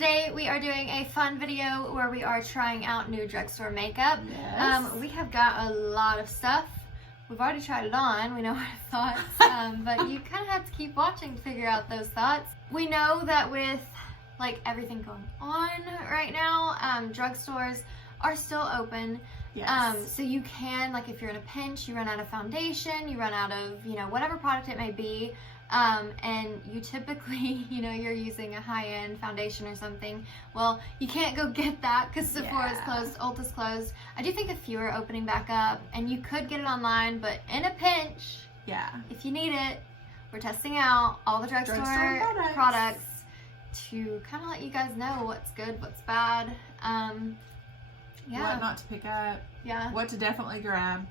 Today we are doing a fun video where we are trying out new drugstore makeup. Yes. We have got a lot of stuff. We've already tried it on, we know our thoughts, but you kind of have to keep watching to figure out those thoughts. We know that with like everything going on right now, drugstores are still open. Yes. So you can, like if you're in a pinch, you run out of foundation, you run out of, whatever product it may be, and you typically, you're using a high-end foundation or something. Well, you can't go get that because Sephora's closed, Ulta's closed. I do think a few are opening back up, and you could get it online, but in a pinch, if you need it, we're testing out all the drugstore products to kind of let you guys know what's good, what's bad. What not to pick up. What to definitely grab.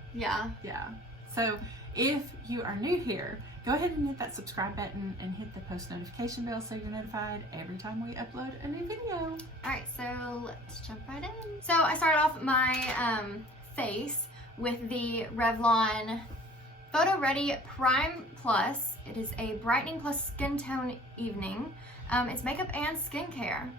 So if you are new here, go ahead and hit that subscribe button and hit the post notification bell so you're notified every time we upload a new video. Alright, so let's jump right in. So I started off my face with the Revlon Photo Ready Prime Plus. It is a brightening plus skin tone evening. It's makeup and skincare.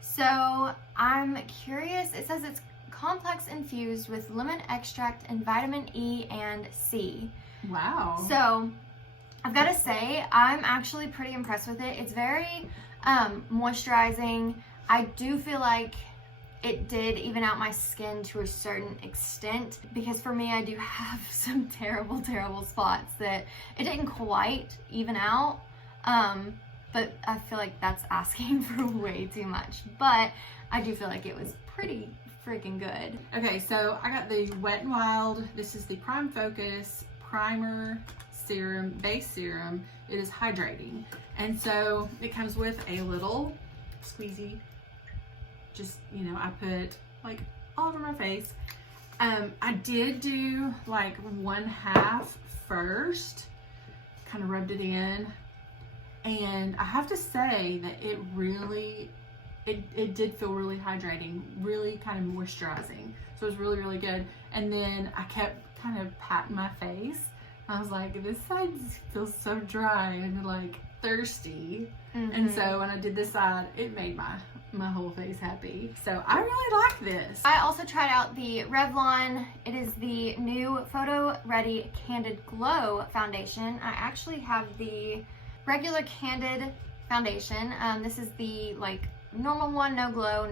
So I'm curious, it says it's complex infused with lemon extract and vitamin E and C. Wow. So I've got to say, I'm actually pretty impressed with it. It's very moisturizing. I do feel like it did even out my skin to a certain extent, because for me, I do have some terrible, terrible spots that it didn't quite even out. But I feel like that's asking for way too much. But I do feel like it was pretty freaking good. Okay, so I got the Wet n Wild. This is the Prime Focus Primer Serum, Base Serum. It is hydrating. And so it comes with a little squeezy. Just, I put like all over my face. I did do like 1/2 first. Kind of rubbed it in. And I have to say that it really, it did feel really hydrating, really kind of moisturizing. So it was really, really good. And then I kept kind of patting my face. I was like, this side feels so dry and like thirsty. And so when I did this side, it made my whole face happy. So I really like this. I also tried out the Revlon. It is the new Photo Ready Candid Glow foundation. I actually have the regular Candid foundation. This is the like normal one, no glow,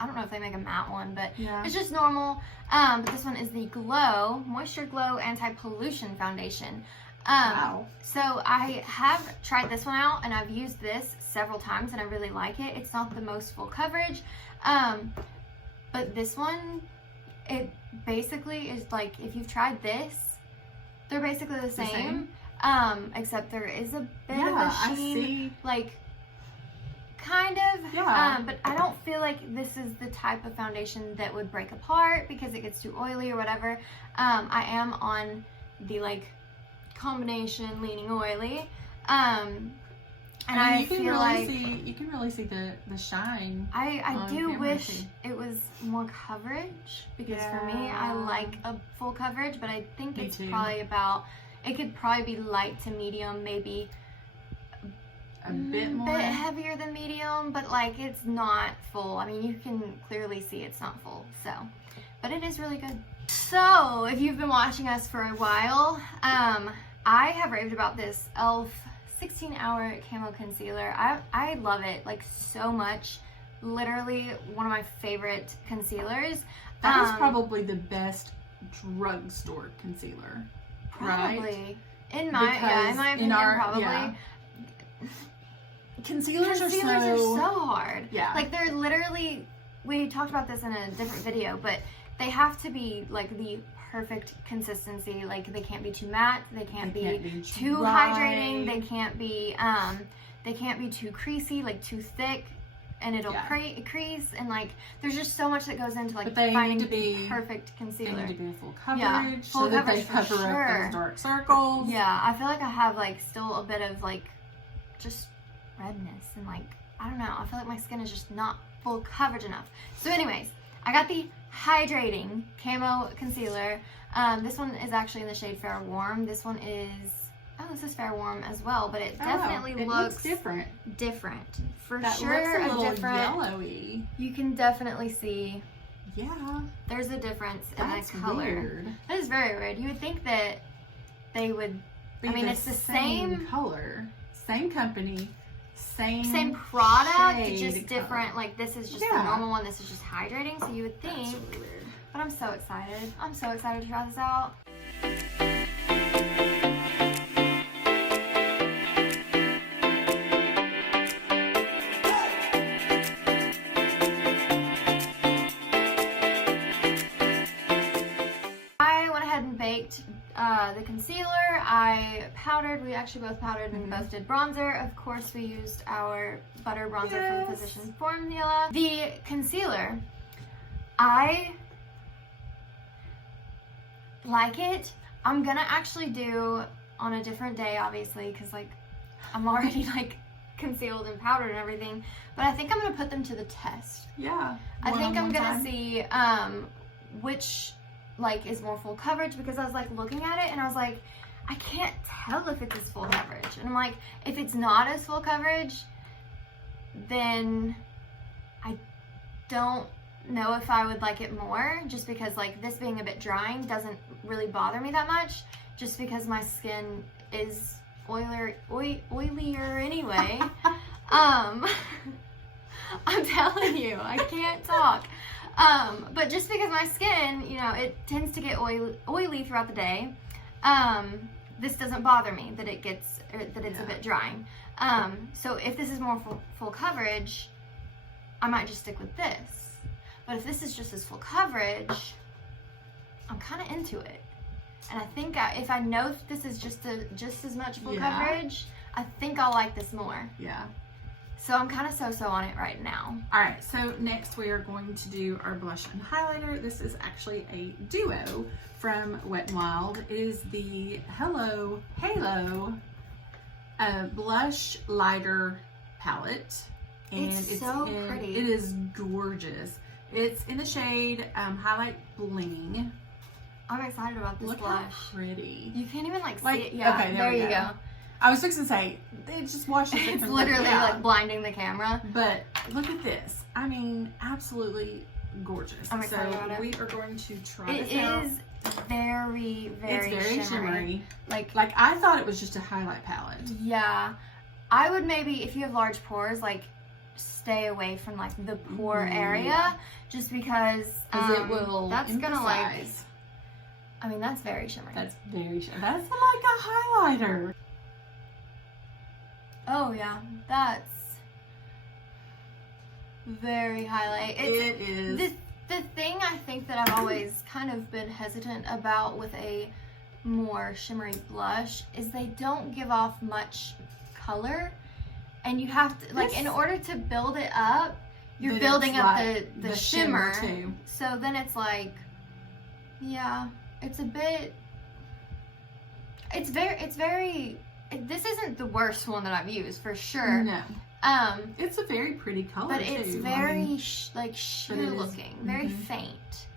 I don't know if they make a matte one, but it's just normal. But this one is the Glow, Moisture Glow Anti-Pollution Foundation. Wow. So I have tried this one out, and I've used this several times, and I really like it. It's not the most full coverage, but this one, it basically is like, if you've tried this, they're basically the same. Except there is a bit of a sheen, like kind of, but I don't feel like this is the type of foundation that would break apart because it gets too oily or whatever. I am on the like combination leaning oily, and I feel like you can really see the shine. I do wish it was more coverage, because for me, I like a full coverage, but I think it's probably about, it could probably be light to medium, maybe a bit more, bit heavier than medium, but like it's not full. I mean, you can clearly see it's not full, so, but it is really good. So if you've been watching us for a while, I have raved about this e.l.f. 16-hour camo concealer. I love it like so much. Literally one of my favorite concealers. That is probably the best drugstore concealer. Probably. Right? In my opinion, probably. Yeah. Concealers are so hard. Yeah. Like they're literally, we talked about this in a different video, but they have to be like the perfect consistency. Like they can't be too matte, they can't be too hydrating, they can't be too creasy, like too thick, and it'll crease, and like there's just so much that goes into like finding the perfect concealer. They need to be full coverage, full so that coverage they cover up those dark circles. Yeah, I feel like I have like still a bit of like just redness, and like I don't know, I feel like my skin is just not full coverage enough. So anyways, I got the hydrating camo concealer. This one is actually in the shade Fair Warm. This one is Oh, this is fair warm as well, but it definitely looks different. Different. For That sure, looks a little different. yellowy. You can definitely see. Yeah. There's a difference in That's the color. weird. That is very weird. You would think that they would. Be I mean, it's the same color, same company, same product, shade just color. different. Like this is just Yeah. the normal one. This is just hydrating. So you would think. That's really weird. But I'm so excited. I'm so excited to try this out. I went ahead and baked the concealer. I powdered. We actually both powdered and both did bronzer. Of course, we used our butter bronzer from Physicians Formula. The concealer, I like it. I'm gonna actually do on a different day, obviously, because like I'm already like concealed and powdered and everything, but I think I'm gonna put them to the test. Yeah. I think I'm gonna see which like is more full coverage, because I was like looking at it and I was like, I can't tell if it's as full coverage. And I'm like, if it's not as full coverage, then I don't know if I would like it more, just because like this being a bit drying doesn't really bother me that much, just because my skin is oilier anyway. I'm telling you, I can't talk. But just because my skin, you know, it tends to get oily throughout the day, this doesn't bother me that it gets, or that it's a bit drying. So if this is more full coverage, I might just stick with this. But if this is just as full coverage, I'm kind of into it. And I think if I know if this is just as much full coverage, I think I'll like this more. Yeah. So I'm kind of so on it right now. All right, so next we are going to do our blush and highlighter. This is actually a duo from Wet n Wild. It is the Hello Halo blush lighter palette. And it's so pretty. It is gorgeous. It's in the shade Highlight Bling. I'm excited about this Look blush. how pretty. You can't even like see it. Yeah, okay, there you go. I was fixing to say, it just washes it. It's literally like blinding the camera. But look at this. I mean, absolutely gorgeous. I'm excited about it. We are going to try this It out. is very, very, It's very shimmery. Like I thought it was just a highlight palette. Yeah. I would maybe, if you have large pores, like stay away from like the pore area, just because it will that's gonna like, emphasize. I mean, that's very shimmery. That's very shimmery. That's like a highlighter. Oh yeah, that's very highlight. It is. The thing I think that I've always kind of been hesitant about with a more shimmery blush is they don't give off much color, and you have to like, in order to build it up, you're Then building it's up like the shimmer too. So then it's like, yeah, it's a bit. It's very. This isn't the worst one that I've used for sure. No. It's a very pretty color, but it's too. very like sheer looking, very faint.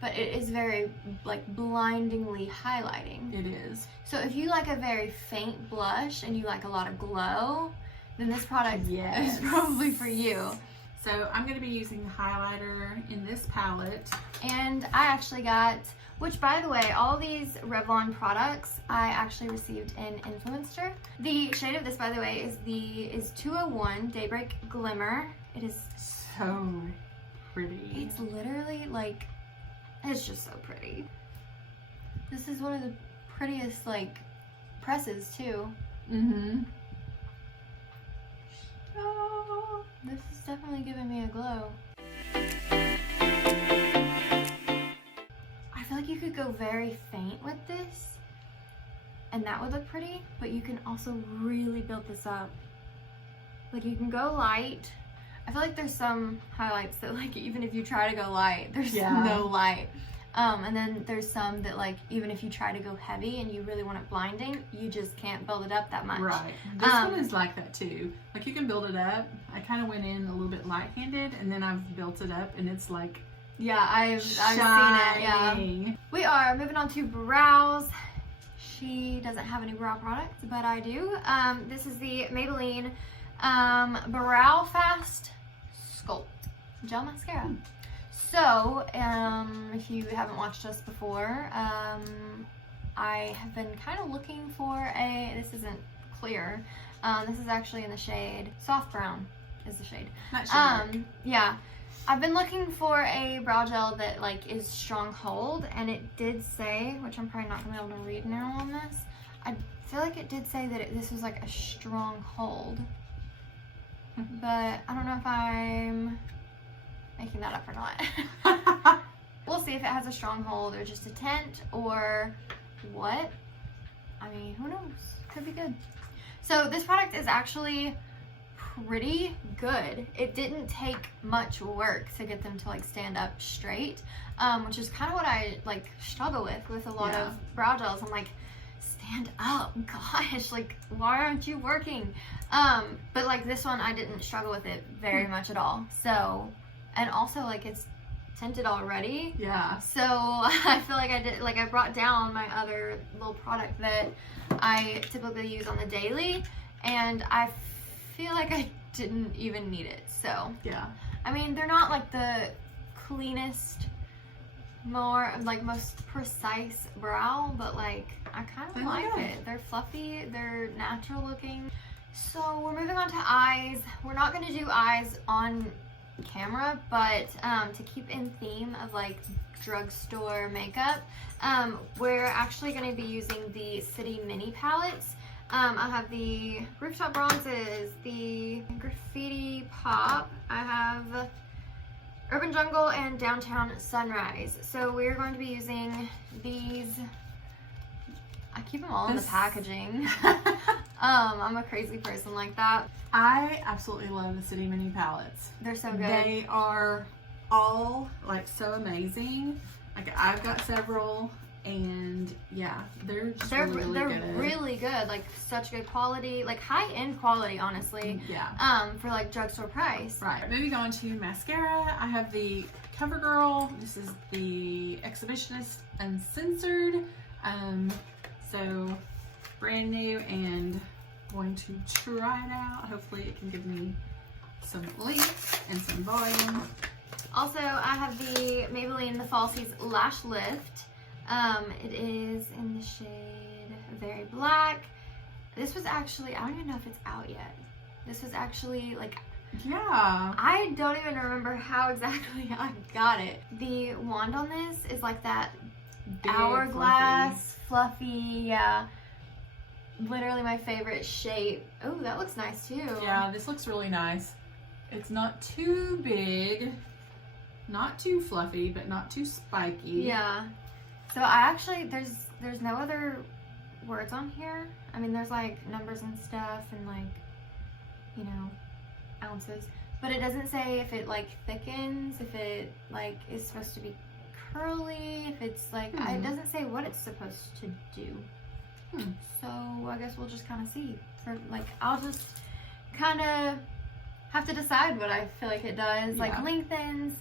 But it is very like blindingly highlighting. It is. So if you like a very faint blush and you like a lot of glow, then this product is probably for you. So I'm going to be using highlighter in this palette. And I actually got, which by the way, all these Revlon products I actually received in Influencer. The shade of this, by the way, is 201 Daybreak Glimmer. It is so pretty. It's literally like, it's just so pretty. This is one of the prettiest like presses too. Mm-hmm. Oh. This is definitely giving me a glow. I feel like you could go very faint with this and that would look pretty, but you can also really build this up. Like you can go light. I feel like there's some highlights that like even if you try to go light, there's no light. And then there's some that like even if you try to go heavy and you really want it blinding, you just can't build it up that much. Right. This one is like that too. Like you can build it up. I kind of went in a little bit light-handed and then I've built it up and it's like I've seen it. Yeah. We are moving on to brows. she doesn't have any brow products, but I do. This is the Maybelline Brow Fast Sculpt Gel Mascara. So, if you haven't watched us before, I have been kind of looking for this isn't clear, this is actually in the shade, soft brown is the shade. Not sure. Yeah, I've been looking for a brow gel that like is strong hold, and it did say, which I'm probably not gonna be able to read now on this, I feel like it did say that this was like a strong hold, but I don't know if I'm making that up or not. We'll see if it has a strong hold or just a tint or what. I mean, who knows? Could be good. So this product is actually pretty good. It didn't take much work to get them to like stand up straight, which is kind of what I like struggle with a lot of brow gels. I'm like, stand up, gosh, like why aren't you working? But like this one, I didn't struggle with it very much at all. So, and also like it's tinted already. Yeah. So I feel like I brought down my other little product that I typically use on the daily, and I feel like I didn't even need it. So yeah, I mean, they're not like the cleanest, most precise brow, but like I kind of like it. They're fluffy, they're natural looking. So we're moving on to eyes. We're not going to do eyes on camera, but to keep in theme of like drugstore makeup, we're actually going to be using the City Mini palettes. I have the Rooftop Bronzes, the Graffiti Pop, I have Urban Jungle, and Downtown Sunrise. So we're going to be using these. I keep them all in the packaging. I'm a crazy person like that. I absolutely love the City Mini palettes. They're so good. They are all like so amazing. Like I've got several, and yeah, they're just really good. They're really good. Like such good quality, like high end quality, honestly. Yeah. For like drugstore price. Right. Moving on to mascara, I have the CoverGirl. This is the Exhibitionist Uncensored. So brand new and going to try it out. Hopefully it can give me some length and some volume. Also, I have the Maybelline The Falsies Lash Lift. It is in the shade Very Black. This was actually, I don't even know if it's out yet. This was actually like, yeah, I don't even remember how exactly I got it. The wand on this is like that big, hourglass, fluffy, yeah. Literally my favorite shape. Oh, that looks nice too. Yeah, this looks really nice. It's not too big, not too fluffy, but not too spiky. Yeah. So I actually, there's no other words on here. I mean, there's like numbers and stuff and like, you know, ounces. But it doesn't say if it like thickens, if it like is supposed to be curly, if it's like, it doesn't say what it's supposed to do. So I guess we'll just kind of see. For like, I'll just kind of have to decide what I feel like it does. Like lengthens.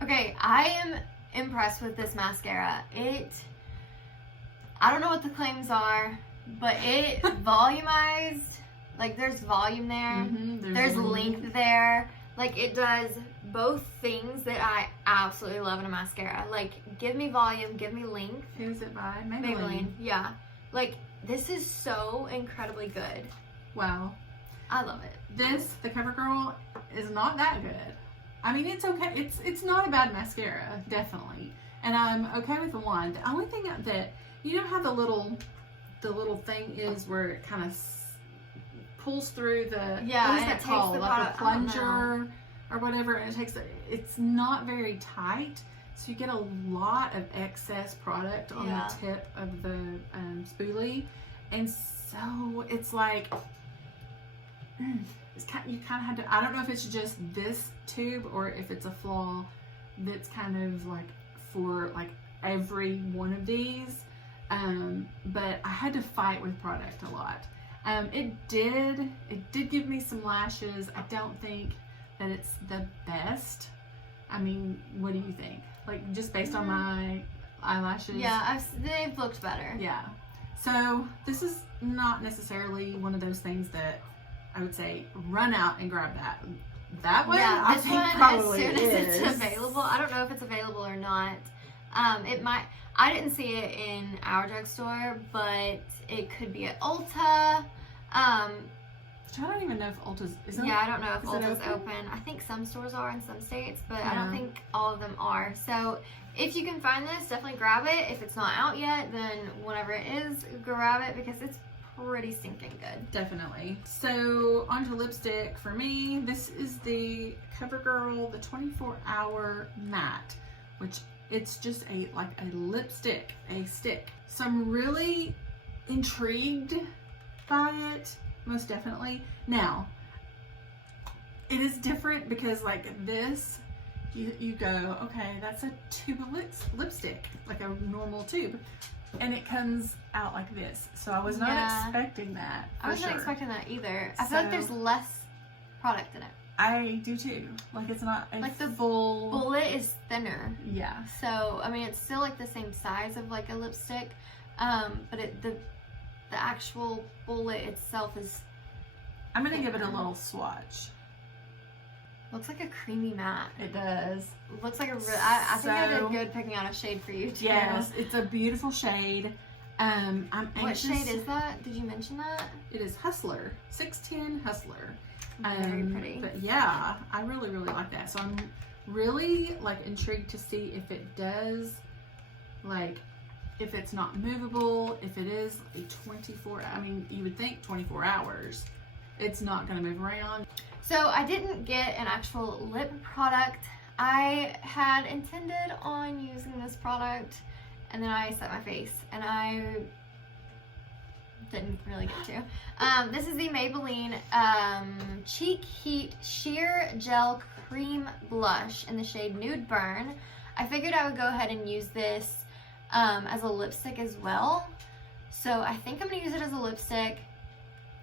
Okay, I am impressed with this mascara. I don't know what the claims are, but it volumized. Like there's volume there. There's length there. Like it does both things that I absolutely love in a mascara. Like give me volume, give me length. Who's it by? Maybelline. Yeah. Like this is so incredibly good. Wow. I love it. This, the CoverGirl, is not that good. I mean, it's okay. It's not a bad mascara, definitely. And I'm okay with the wand. The only thing that, you know how the little thing is where it kind of pulls through the, what is that called? Like a plunger or whatever, and it takes it's not very tight, so you get a lot of excess product on the tip of the spoolie, and so it's like you kind of have to, I don't know if it's just this tube or if it's a flaw that's kind of like for like every one of these, but I had to fight with product a lot. It did give me some lashes. I don't think that it's the best. I mean, what do you think? Like just based on my eyelashes. Yeah, they've looked better. Yeah. So this is not necessarily one of those things that I would say run out and grab that. That one, yeah, I this think one, probably as soon as is. it's available. I don't know if it's available or not. It might. I didn't see it in our drugstore, but it could be at Ulta. Which I don't even know if Ulta's is it? Yeah, I don't know if Is it Ulta's open. I think some stores are in some states, but I Yeah. don't think all of them are. So if you can find this, definitely grab it. If it's not out yet, then whenever it is, grab it because it's pretty stinking good. Definitely. So onto lipstick for me. This is the CoverGirl, the 24-hour matte, which it's just a lipstick, a stick. So I'm really intrigued by it, most definitely. Now, it is different because like this, you go, okay, that's a tube of lipstick, like a normal tube. And it comes out like this. So I was not expecting that. I wasn't expecting that either. I feel like there's less product in it. I do too. Like it's not like the full bullet is thinner. Yeah. So I mean it's still like the same size of like a lipstick, but the actual bullet itself is. I'm gonna give it a little swatch. Looks like a creamy matte. It does. Looks like a real. I think I did good picking out a shade for you too. Yes, it's a beautiful shade. I'm anxious. What shade is that? Did you mention that? It is Hustler, 610 Hustler. Very pretty. But yeah, I really like that. So I'm really like intrigued to see if it does, like, if it's not movable, if it is a 24. I mean, you would think 24 hours. It's not going to move around. So I didn't get an actual lip product. I had intended on using this product and then I set my face and I didn't really get to. This is the Maybelline Cheek Heat Sheer Gel Cream Blush in the shade Nude Burn. I figured I would go ahead and use this as a lipstick as well. So I think I'm going to use it as a lipstick.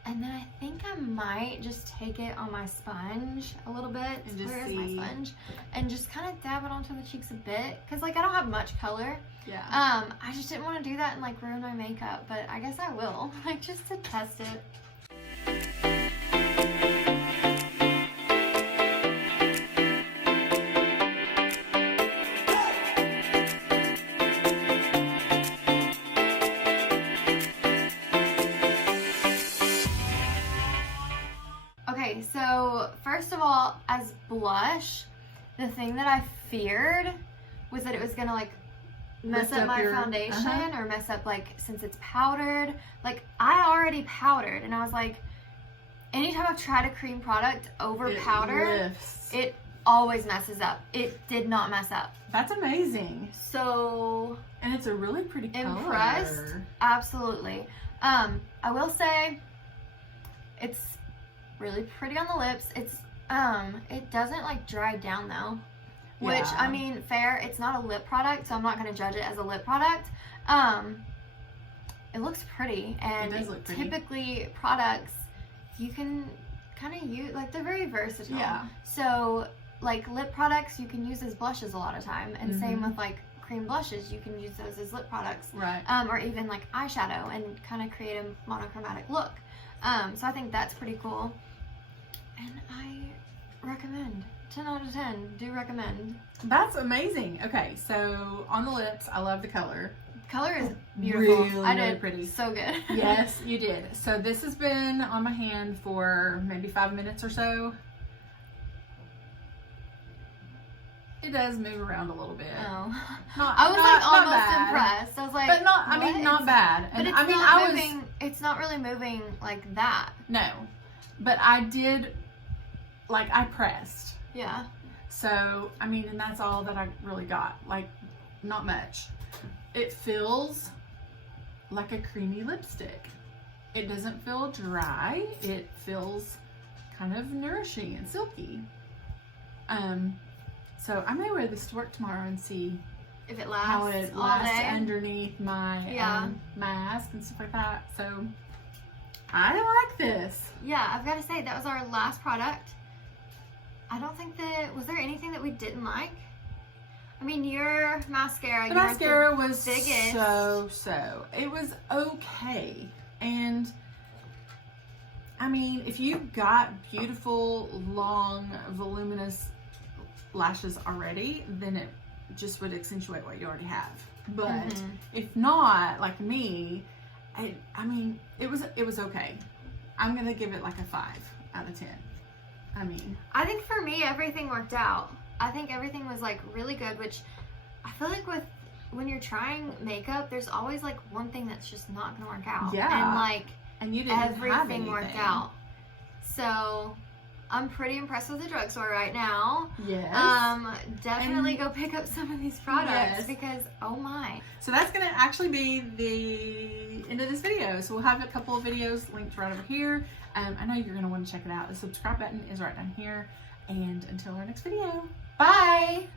And then I think I might just take it on my sponge a little bit. And just Where is my sponge? And just kind of dab it onto the cheeks a bit. Because, like, I don't have much color. Yeah. I just didn't want to do that and, like, ruin my makeup. But I guess I will. Like, just to test it. Okay, so first of all, as blush, the thing that I feared was that it was gonna like mess up my foundation or mess up, like, since it's powdered. Like, I already powdered and I was like, anytime I've tried a cream product over powder, it always messes up. It did not mess up. That's amazing. So, and it's a really pretty color. Impressed? Absolutely. I will say it's really pretty on the lips. It's it doesn't like dry down though, which I mean, fair. It's not a lip product, so I'm not going to judge it as a lip product. It looks pretty, and it does look pretty. Typically products you can kind of use, like, they're very versatile. Yeah. So like lip products you can use as blushes a lot of time, and same with like cream blushes, you can use those as lip products, right? Or even like eyeshadow and kind of create a monochromatic look. So I think that's pretty cool. And I recommend. 10 out of 10. Do recommend. That's amazing. Okay, so on the lips, I love the color. Color is beautiful. Really, I did really pretty. So good. Yes, you did. So this has been on my hand for maybe 5 minutes or so. It does move around a little bit. Oh. I was almost impressed. I was like, but not. I mean, not bad. But it's I mean, not moving. It's not really moving like that. No, but I did. Like, I pressed. Yeah. So, I mean, and that's all that I really got. Like, not much. It feels like a creamy lipstick. It doesn't feel dry. It feels kind of nourishing and silky. So I may wear this to work tomorrow and see if it lasts how it all lasts day underneath my mask and stuff like that. So I like this. Yeah, I've got to say, that was our last product. I don't think that, was there anything that we didn't like? I mean, your mascara. The mascara was biggest. so. It was okay. And I mean, if you've got beautiful, long, voluminous lashes already, then it just would accentuate what you already have. But if not, like me, I mean, it was okay. I'm gonna give it like a 5 out of 10. I mean, I think for me, everything worked out. I think everything was like really good, which I feel like when you're trying makeup, there's always like one thing that's just not gonna work out. Yeah. And you didn't everything worked out. So I'm pretty impressed with the Drugstore right now. Yes. Definitely go pick up some of these products because oh my. So that's gonna actually be the end of this video. So we'll have a couple of videos linked right over here. I know you're gonna want to check it out. The subscribe button is right down here. And until our next video, bye!